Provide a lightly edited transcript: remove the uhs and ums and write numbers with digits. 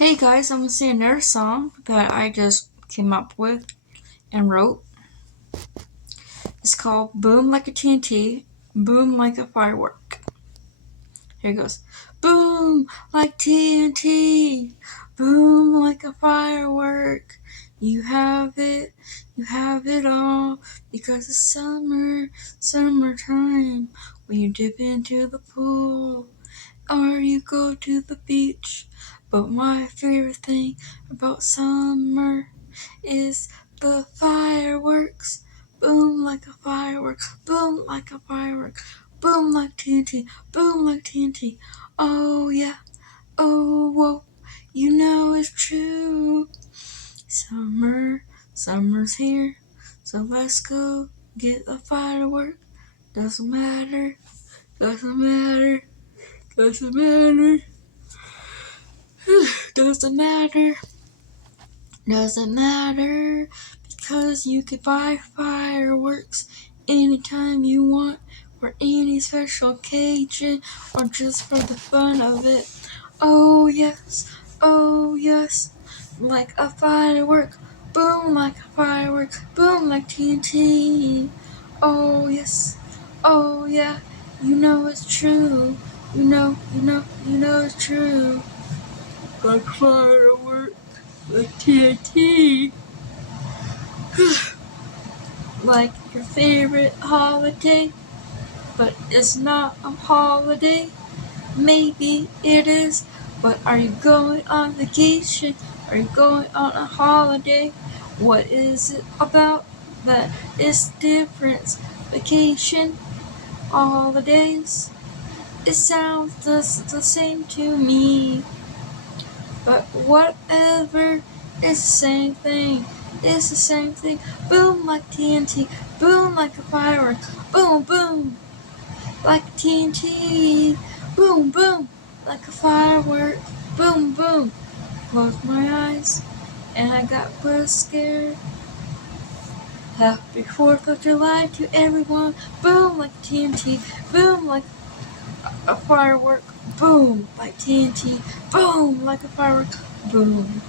Hey guys, I'm gonna sing another song that I just came up with and wrote. It's called Boom Like a TNT, Boom Like a Firework. Here it goes. Boom like TNT, boom like a firework. You have it all because it's summertime. When you dip into the pool or you go to the beach. But my favorite thing about summer is the fireworks. Boom like a firework, boom like a firework, boom like TNT, boom like TNT. Oh yeah, oh whoa, you know it's true. Summer's here, so let's go get a firework. Doesn't matter, doesn't matter, doesn't matter. Doesn't matter, doesn't matter, because you could buy fireworks anytime you want, for any special occasion, or just for the fun of it. Oh yes, like a firework, boom like a firework, boom like TNT. Oh yeah, you know it's true, you know it's true. Like firework, like TNT, like your favorite holiday, but it's not a holiday. Maybe it is, but are you going on vacation? Are you going on a holiday? What is it about that is different? Vacation, holidays, it sounds the same to me. But whatever, it's the same thing. It's the same thing. Boom like TNT. Boom like a firework. Boom, boom, like TNT. Boom, boom, like a firework. Boom, boom. Closed my eyes and I got real scared. Happy 4th of July to everyone. Boom like TNT. Boom like a firework. Boom like TNT. Boom like a firework. Boom.